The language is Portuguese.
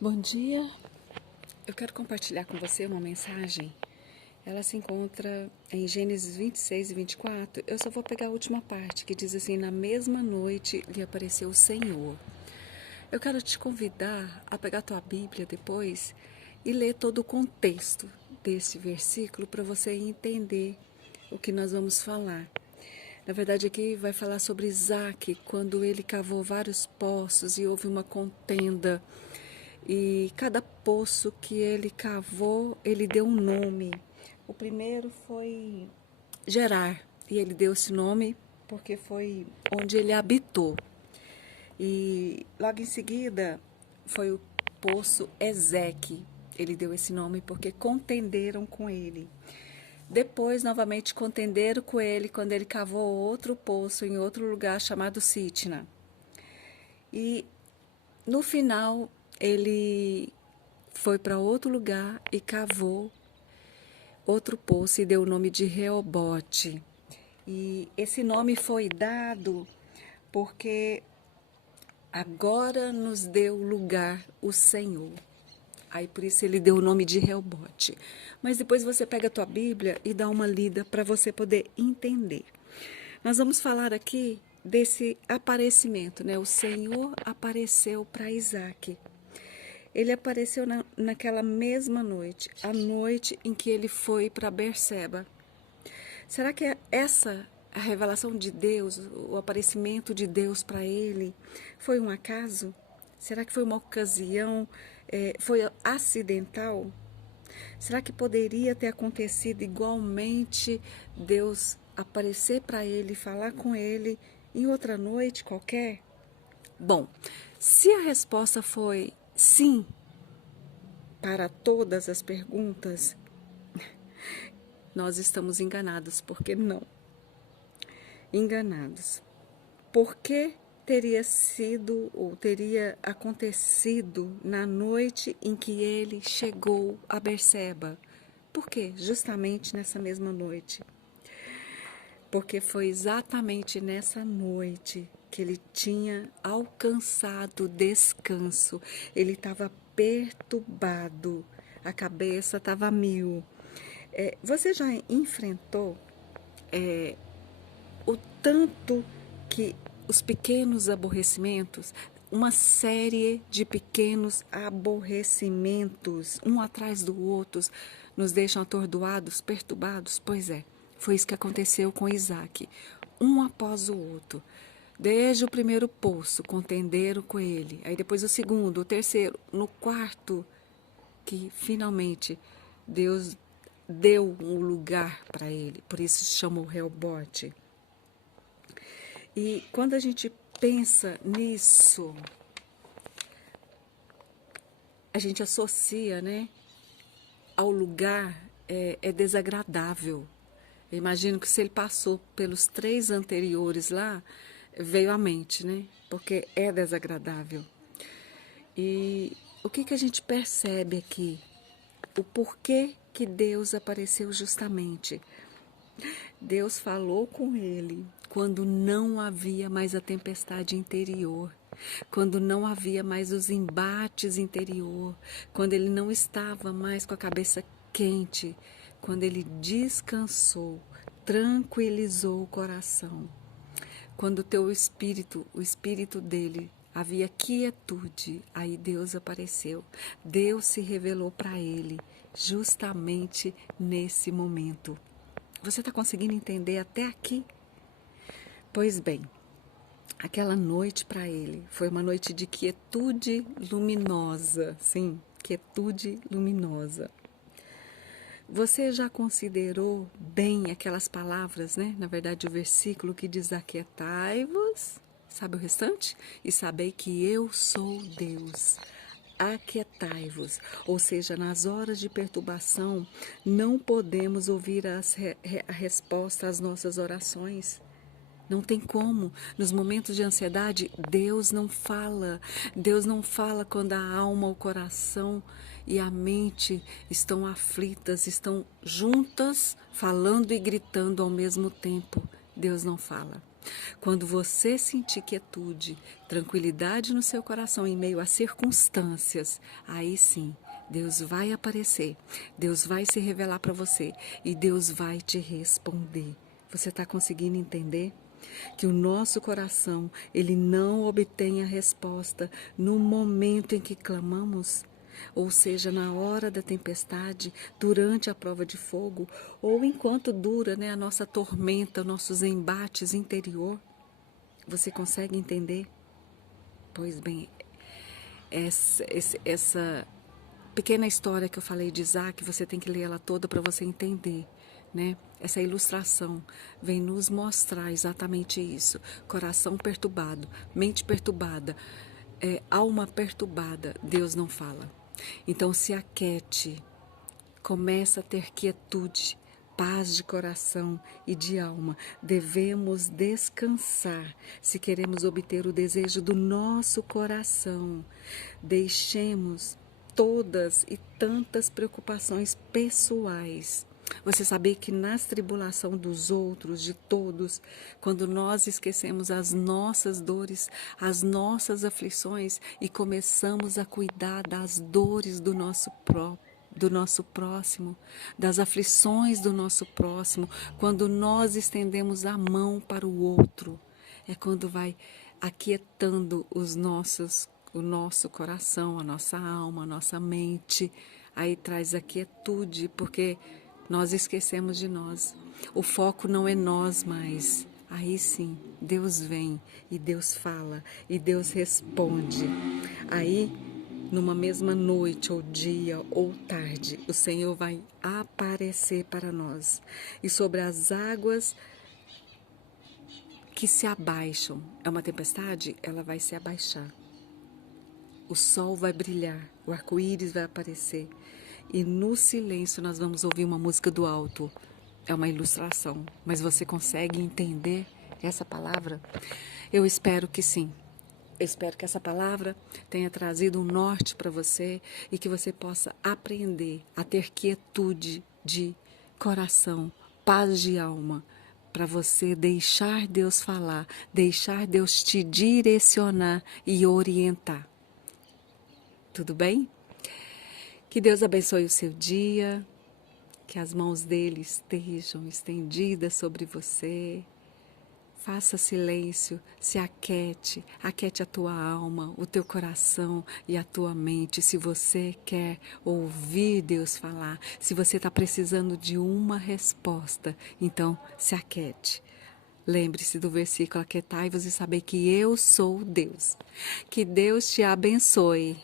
Bom dia, eu quero compartilhar com você uma mensagem. Ela se encontra em Gênesis 26 e 24. Eu só vou pegar a última parte, que diz assim: na mesma noite lhe apareceu o Senhor. Eu quero te convidar a pegar a tua Bíblia depois e ler todo o contexto desse versículo para você entender o que nós vamos falar. Na verdade, aqui vai falar sobre Isaac, quando ele cavou vários poços e houve uma contenda. E cada poço que ele cavou, ele deu um nome. O primeiro foi Gerar, e ele deu esse nome porque foi onde ele habitou. E logo em seguida foi o poço Ezeque. Ele deu esse nome porque contenderam com ele. Depois, novamente, contenderam com ele quando ele cavou outro poço em outro lugar chamado Sitna. E no final, ele foi para outro lugar e cavou outro poço e deu o nome de Reobote. E esse nome foi dado porque agora nos deu lugar o Senhor. Aí por isso ele deu o nome de Reobote. Mas depois você pega a tua Bíblia e dá uma lida para você poder entender. Nós vamos falar aqui desse aparecimento, né? O Senhor apareceu para Isaac. Ele apareceu naquela mesma noite, a noite em que ele foi para Berseba. Será que essa a revelação de Deus, o aparecimento de Deus para ele, foi um acaso? Será que foi uma ocasião, foi acidental? Será que poderia ter acontecido igualmente Deus aparecer para ele, falar com ele em outra noite qualquer? Bom, se a resposta foi sim para todas as perguntas, nós estamos enganados, porque não. Enganados. Por que teria sido ou teria acontecido na noite em que ele chegou a Berseba? Por quê? Justamente nessa mesma noite. Porque foi exatamente nessa noite que ele tinha alcançado descanso. Ele estava perturbado, a cabeça estava a mil. Você já enfrentou o tanto que os pequenos aborrecimentos, uma série de pequenos aborrecimentos, um atrás do outro, nos deixam atordoados, perturbados? Pois é, foi isso que aconteceu com Isaac, um após o outro. Desde o primeiro poço, contenderam com ele. Aí depois o segundo, o terceiro, no quarto, que finalmente Deus deu um lugar para ele. Por isso se chamou Reobote. E quando a gente pensa nisso, a gente associa, né, ao lugar, é desagradável. Eu imagino que se ele passou pelos 3 anteriores lá, veio à mente, né? Porque é desagradável. E o que a gente percebe aqui? O porquê que Deus apareceu justamente. Deus falou com ele quando não havia mais a tempestade interior, quando não havia mais os embates interior, quando ele não estava mais com a cabeça quente, quando ele descansou, tranquilizou o coração. Quando o teu espírito, o espírito dele, havia quietude, aí Deus apareceu. Deus se revelou para ele, justamente nesse momento. Você está conseguindo entender até aqui? Pois bem, aquela noite para ele foi uma noite de quietude luminosa, sim, quietude luminosa. Você já considerou bem aquelas palavras, né? Na verdade, o versículo que diz: aquietai-vos, sabe o restante? E sabei que eu sou Deus. Aquietai-vos, ou seja, nas horas de perturbação, não podemos ouvir a resposta às nossas orações. Não tem como. Nos momentos de ansiedade, Deus não fala. Deus não fala quando a alma, o coração e a mente estão aflitas, estão juntas, falando e gritando ao mesmo tempo. Deus não fala. Quando você sentir quietude, tranquilidade no seu coração em meio a circunstâncias, aí sim, Deus vai aparecer, Deus vai se revelar para você e Deus vai te responder. Você está conseguindo entender? Que o nosso coração, ele não obtém a resposta no momento em que clamamos, ou seja, na hora da tempestade, durante a prova de fogo, ou enquanto dura, a nossa tormenta, nossos embates interior. Você consegue entender? Pois bem, essa pequena história que eu falei de Isaac, você tem que ler ela toda para você entender, né? Essa ilustração vem nos mostrar exatamente isso. Coração perturbado, mente perturbada, alma perturbada, Deus não fala. Então se aquiete, começa a ter quietude, paz de coração e de alma. Devemos descansar se queremos obter o desejo do nosso coração. Deixemos todas e tantas preocupações pessoais. Você sabia que nas tribulações dos outros, de todos, quando nós esquecemos as nossas dores, as nossas aflições e começamos a cuidar das dores do nosso próximo, das aflições do nosso próximo, quando nós estendemos a mão para o outro, é quando vai aquietando o nosso coração, a nossa alma, a nossa mente, aí traz a quietude, porque nós esquecemos de nós. O foco não é nós mais. Aí sim, Deus vem e Deus fala e Deus responde. Aí, numa mesma noite ou dia ou tarde, o Senhor vai aparecer para nós. E sobre as águas que se abaixam, é uma tempestade, ela vai se abaixar. O sol vai brilhar, o arco-íris vai aparecer. E no silêncio nós vamos ouvir uma música do alto. É uma ilustração, mas você consegue entender essa palavra? Eu espero que sim. Eu espero que essa palavra tenha trazido um norte para você e que você possa aprender a ter quietude de coração, paz de alma, para você deixar Deus falar, deixar Deus te direcionar e orientar. Tudo bem? Que Deus abençoe o seu dia, que as mãos dele estejam estendidas sobre você. Faça silêncio, se aquete, aquete a tua alma, o teu coração e a tua mente. Se você quer ouvir Deus falar, se você está precisando de uma resposta, então se aquete. Lembre-se do versículo: aquietai-vos e saber que eu sou Deus. Que Deus te abençoe.